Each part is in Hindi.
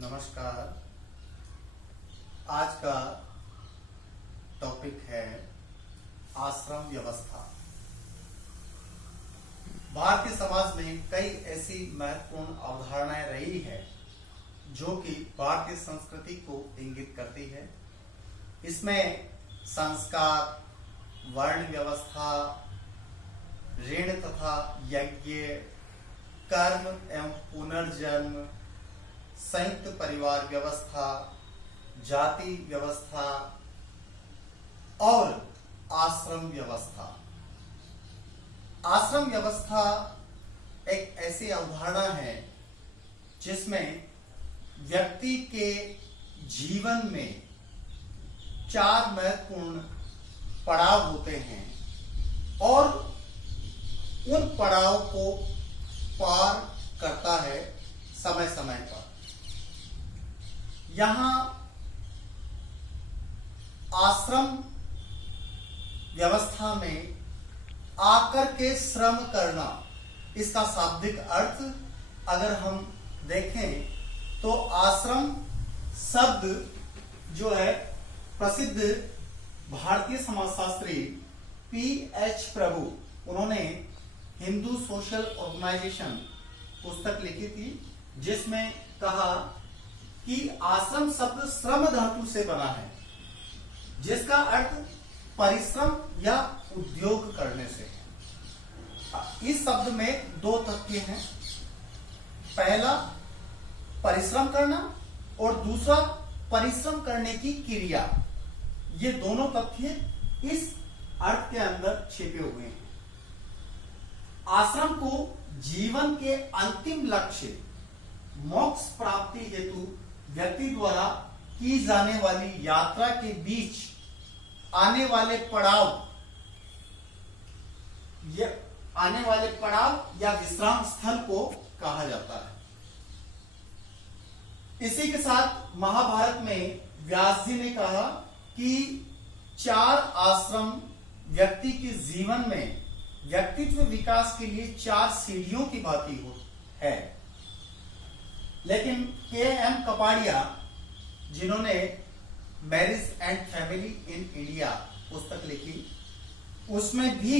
नमस्कार। आज का टॉपिक है आश्रम व्यवस्था। भारतीय समाज में कई ऐसी महत्वपूर्ण अवधारणाएं रही है जो कि भारतीय संस्कृति को इंगित करती है। इसमें संस्कार, वर्ण व्यवस्था, ऋण तथा यज्ञ, कर्म एवं पुनर्जन्म, संयुक्त परिवार व्यवस्था, जाति व्यवस्था और आश्रम व्यवस्था। आश्रम व्यवस्था एक ऐसी अवधारणा है जिसमें व्यक्ति के जीवन में 4 महत्वपूर्ण पड़ाव होते हैं और उन पड़ाव को पार करता है समय समय पर। यहां आश्रम व्यवस्था में आकर के श्रम करना, इसका शाब्दिक अर्थ अगर हम देखें तो आश्रम शब्द जो है प्रसिद्ध भारतीय समाजशास्त्री P.H. प्रभु, उन्होंने हिंदू सोशल ऑर्गेनाइजेशन पुस्तक लिखी थी जिसमें कहा कि आश्रम शब्द श्रम धातु से बना है जिसका अर्थ परिश्रम या उद्योग करने से है। इस शब्द में 2 तथ्य हैं। पहला परिश्रम करना और दूसरा परिश्रम करने की क्रिया। ये दोनों तथ्य इस अर्थ के अंदर छिपे हुए हैं। आश्रम को जीवन के अंतिम लक्ष्य मोक्ष प्राप्ति हेतु व्यक्ति द्वारा की जाने वाली यात्रा के बीच आने वाले पड़ाव या विश्राम स्थल को कहा जाता है। इसी के साथ महाभारत में व्यास जी ने कहा कि 4 आश्रम व्यक्ति के जीवन में व्यक्तित्व विकास के लिए 4 सीढ़ियों की भांति है। लेकिन K.M. कपाड़िया, जिन्होंने marriage and family in India पुस्तक लिखी, उसमें भी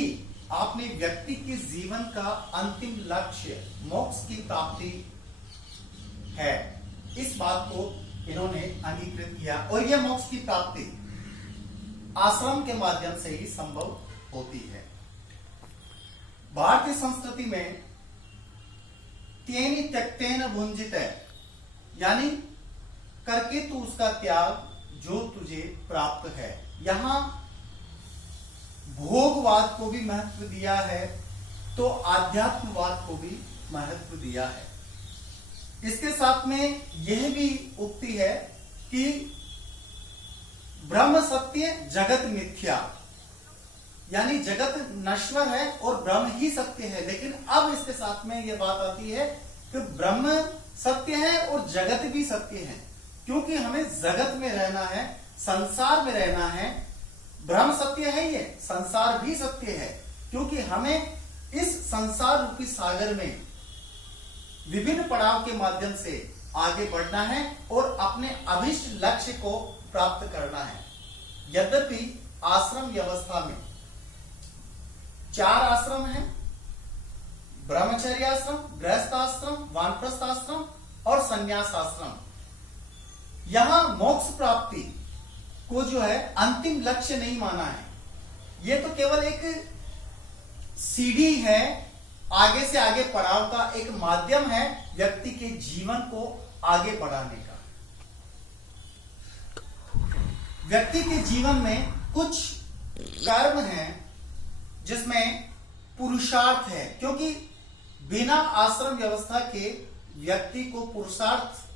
आपने व्यक्ति के जीवन का अंतिम लक्ष्य मोक्ष की प्राप्ति है, इस बात को इन्होंने अंगीकृत किया और यह मोक्ष की प्राप्ति आश्रम के माध्यम से ही संभव होती है। भारतीय संस्कृति में तेनि त्यक्तेन भुंजित, यानी करके तू उसका त्याग जो तुझे प्राप्त है। यहां भोगवाद को भी महत्व दिया है तो आध्यात्मवाद को भी महत्व दिया है। इसके साथ में यह भी उक्ति है कि ब्रह्म सत्य जगत मिथ्या, यानी जगत नश्वर है और ब्रह्म ही सत्य है। लेकिन अब इसके साथ में यह बात आती है कि ब्रह्म सत्य है और जगत भी सत्य है, क्योंकि हमें जगत में रहना है, संसार में रहना है। ब्रह्म सत्य है, ये संसार भी सत्य है, क्योंकि हमें इस संसार रूपी सागर में विभिन्न पड़ाव के माध्यम से आगे बढ़ना है और अपने अभिष्ट लक्ष्य को प्राप्त करना है। यद्यपि आश्रम व्यवस्था में 4 आश्रम हैं, ब्रह्मचर्य आश्रम, गृहस्थ आश्रम, वानप्रस्थ आश्रम और संन्यास आश्रम। यहां मोक्ष प्राप्ति को जो है अंतिम लक्ष्य नहीं माना है, यह तो केवल एक सीढ़ी है, आगे से आगे पड़ाव का एक माध्यम है व्यक्ति के जीवन को आगे बढ़ाने का। व्यक्ति के जीवन में कुछ कर्म हैं जिसमें पुरुषार्थ है, क्योंकि बिना आश्रम व्यवस्था के व्यक्ति को पुरुषार्थ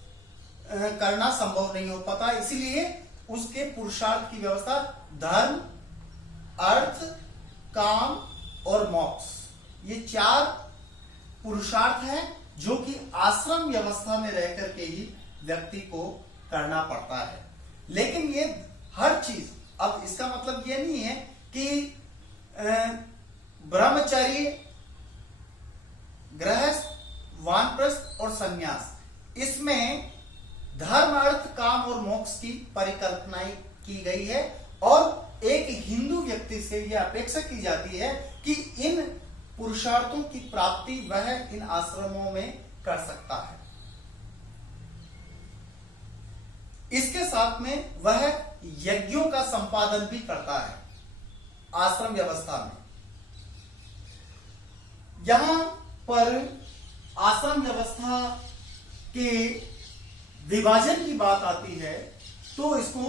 करना संभव नहीं हो पाता। इसलिए उसके पुरुषार्थ की व्यवस्था धर्म, अर्थ, काम और मोक्ष, ये 4 पुरुषार्थ है जो कि आश्रम व्यवस्था में रहकर के ही व्यक्ति को करना पड़ता है। लेकिन ये हर चीज, अब इसका मतलब ये नहीं है कि ब्रह्मचर्य, गृहस्थ, वानप्रस्थ और संन्यास, इसमें और मोक्ष की परिकल्पना की गई है और एक हिंदू व्यक्ति से यह अपेक्षा की जाती है कि इन पुरुषार्थों की प्राप्ति वह इन आश्रमों में कर सकता है। इसके साथ में वह यज्ञों का संपादन भी करता है आश्रम व्यवस्था में। यहां पर आश्रम व्यवस्था के विभाजन की बात आती है तो इसको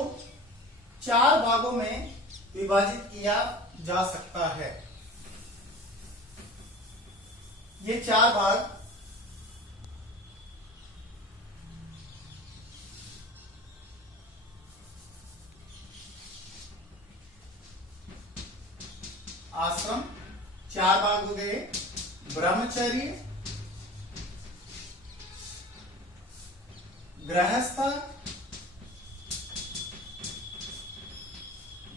4 भागों में विभाजित किया जा सकता है। ये 4 भाग आश्रम 4 भाग हो गए। ब्रह्मचर्य, गृहस्थ,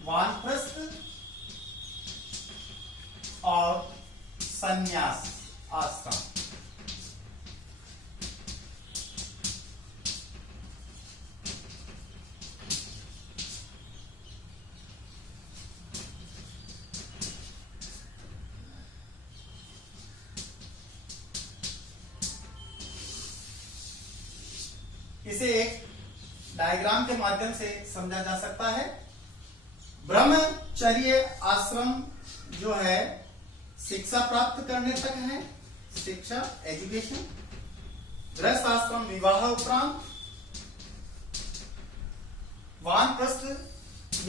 वानप्रस्थ और संन्यास आश्रम। इसे एक डायग्राम के माध्यम से समझा जा सकता है। ब्रह्मचर्य आश्रम जो है शिक्षा प्राप्त करने तक है, शिक्षा एजुकेशन। गृहस्थ आश्रम विवाह उपरांत। वानप्रस्थ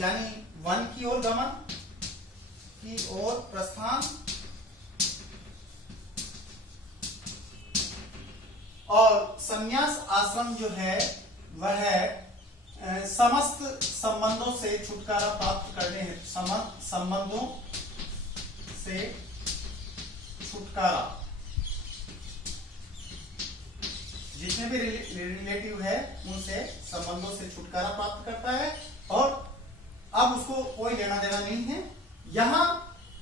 यानी वन की ओर गमन की ओर प्रस्थान। और संन्यास आश्रम जो है वह समस्त संबंधों से छुटकारा प्राप्त करने हेतु संबंधों से छुटकारा, जितने भी रिलेटिव है उनसे संबंधों से छुटकारा प्राप्त करता है और अब उसको कोई लेना देना नहीं है। यहां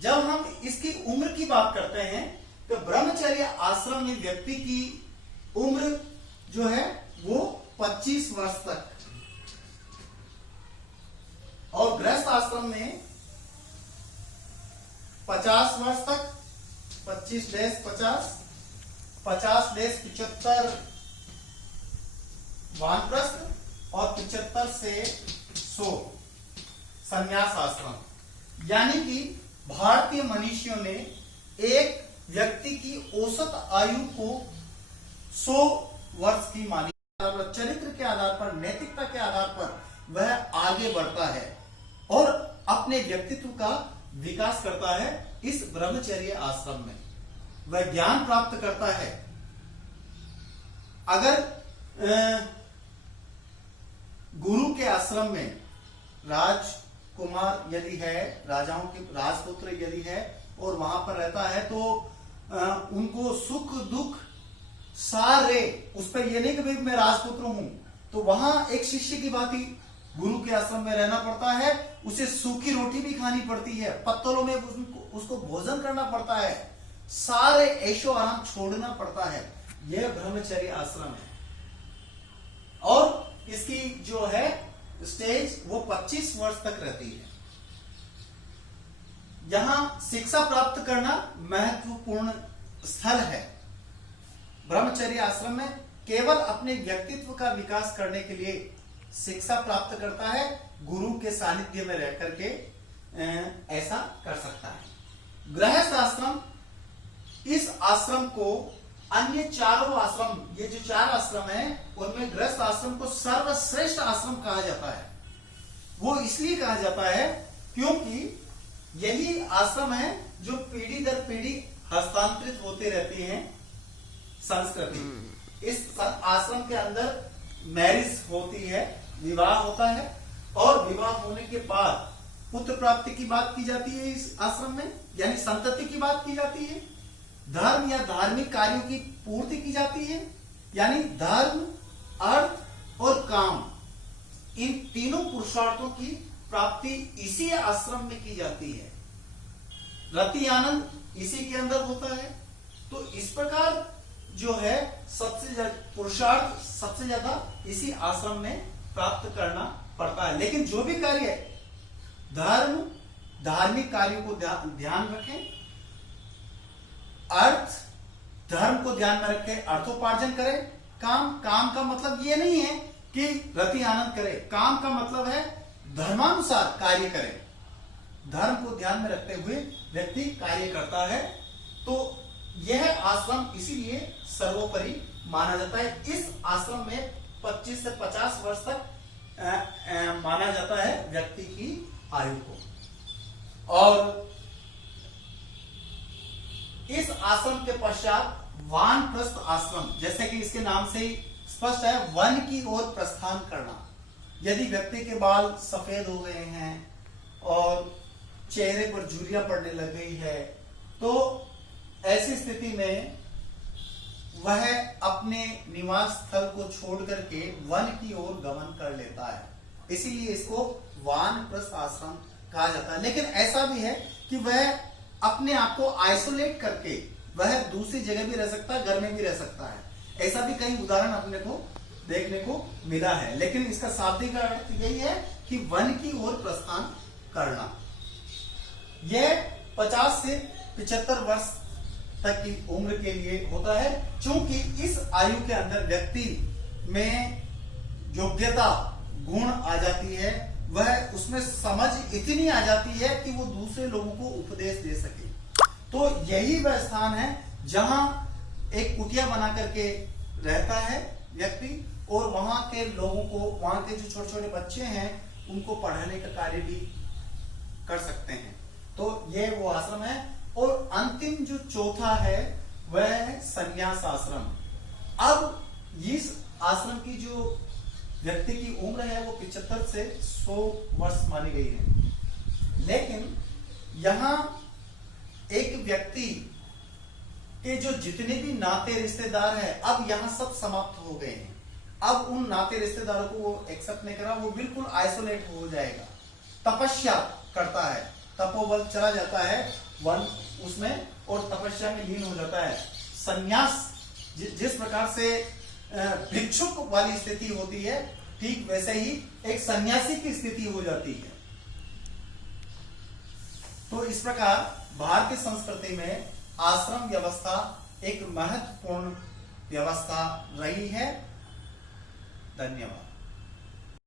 जब हम इसकी उम्र की बात करते हैं तो ब्रह्मचर्य आश्रम में व्यक्ति की उम्र जो है वो 25 वर्ष तक और गृहस्थ आश्रम में 50 वर्ष तक। 25 डेज 50, 50 डेज 75 वानप्रस्थ और 75 से 100 संन्यास आश्रम। यानी कि भारतीय मनीषियों ने एक व्यक्ति की औसत आयु को 100 वर्ष की मानी। चरित्र के आधार पर, नैतिकता के आधार पर वह आगे बढ़ता है और अपने व्यक्तित्व का विकास करता है। इस ब्रह्मचर्य आश्रम में वह ज्ञान प्राप्त करता है। अगर गुरु के आश्रम में राजकुमार यदि है, राजाओं के राजपुत्र यदि है और वहां पर रहता है तो उनको सुख दुख सारे, उस पर यह नहीं कि भाई मैं राजपुत्र हूं, तो वहां एक शिष्य की बात ही गुरु के आश्रम में रहना पड़ता है। उसे सूखी रोटी भी खानी पड़ती है, पत्तलों में उसको भोजन करना पड़ता है, सारे ऐशो आराम छोड़ना पड़ता है। यह ब्रह्मचर्य आश्रम है और इसकी जो है स्टेज वो 25 वर्ष तक रहती है। यहां शिक्षा प्राप्त करना महत्वपूर्ण स्थल है। ब्रह्मचर्य आश्रम में केवल अपने व्यक्तित्व का विकास करने के लिए शिक्षा प्राप्त करता है, गुरु के सानिध्य में रह करके ऐसा कर सकता है। गृहस्थ आश्रम, इस आश्रम को अन्य चारों आश्रम, ये जो 4 आश्रम है उनमें गृहस्थ आश्रम को सर्वश्रेष्ठ आश्रम कहा जाता है। वो इसलिए कहा जाता है क्योंकि यही आश्रम है जो पीढ़ी दर पीढ़ी हस्तांतरित होते रहती हैं संस्कृति। इस आश्रम के अंदर मैरिज होती है, विवाह होता है और विवाह होने के बाद पुत्र प्राप्ति की बात की जाती है इस आश्रम में, यानी संतति की बात की जाती है। धर्म या धार्मिक कार्यों की पूर्ति की जाती है, यानी धर्म, अर्थ और काम, इन तीनों पुरुषार्थों की प्राप्ति इसी आश्रम में की जाती है। रति आनंद इसी के अंदर होता है। तो इस प्रकार जो है सबसे पुरुषार्थ सबसे ज्यादा इसी आश्रम में प्राप्त करना पड़ता है। लेकिन जो भी कार्य धार्मिक कार्यों को ध्यान रखें, अर्थ धर्म को ध्यान में रखें, अर्थोपार्जन करें। काम का मतलब ये नहीं है कि रति आनंद करे, काम का मतलब है धर्मानुसार कार्य करें। धर्म को ध्यान में रखते हुए व्यक्ति कार्य करता है। तो यह आश्रम इसीलिए सर्वोपरि माना जाता है। इस आश्रम में 25 से 50 वर्ष तक माना जाता है व्यक्ति की आयु को। और इस आश्रम के पश्चात वानप्रस्थ आश्रम, जैसे कि इसके नाम से ही स्पष्ट है, वन की ओर प्रस्थान करना। यदि व्यक्ति के बाल सफेद हो गए हैं और चेहरे पर झुर्रियां पड़ने लग गई है, तो ऐसी स्थिति में वह अपने निवास स्थल को छोड़ करके वन की ओर गमन कर लेता है। इसीलिए इसको वानप्रस्थ आश्रम कहा जाता है। लेकिन ऐसा भी है कि वह अपने आप को आइसोलेट करके वह दूसरी जगह भी रह सकता है, घर में भी रह सकता है। ऐसा भी कई उदाहरण अपने को देखने को मिला है। लेकिन इसका शाब्दिक अर्थ यही है कि वन की ओर प्रस्थान करना। यह 50 से 75 वर्ष तक की उम्र के लिए होता है। क्योंकि इस आयु के अंदर व्यक्ति में योग्यता गुण आ जाती है, वह उसमें समझ इतनी आ जाती है कि वो दूसरे लोगों को उपदेश दे सके। तो यही वह स्थान है जहां एक कुटिया बना करके रहता है व्यक्ति, और वहां के लोगों को, वहां के जो छोटे छोटे बच्चे हैं उनको पढ़ाने का कार्य भी कर सकते हैं। तो ये वो आश्रम है। और अंतिम जो चौथा है वह है संन्यास आश्रम। अब इस आश्रम की जो व्यक्ति की उम्र है वो 75 से 100 वर्ष मानी गई है। लेकिन यहां एक व्यक्ति के जो जितने भी नाते रिश्तेदार हैं, अब यहां सब समाप्त हो गए हैं। अब उन नाते रिश्तेदारों को वो एक्सेप्ट नहीं करा, वो बिल्कुल आइसोलेट हो जाएगा। तपस्या करता है, तपोबल चला जाता है वन उसमें और तपस्या में लीन हो जाता है। संन्यास जिस प्रकार से भिक्षुक वाली स्थिति होती है, ठीक वैसे ही एक सन्यासी की स्थिति हो जाती है। तो इस प्रकार भारतीय संस्कृति में आश्रम व्यवस्था एक महत्वपूर्ण व्यवस्था रही है। धन्यवाद।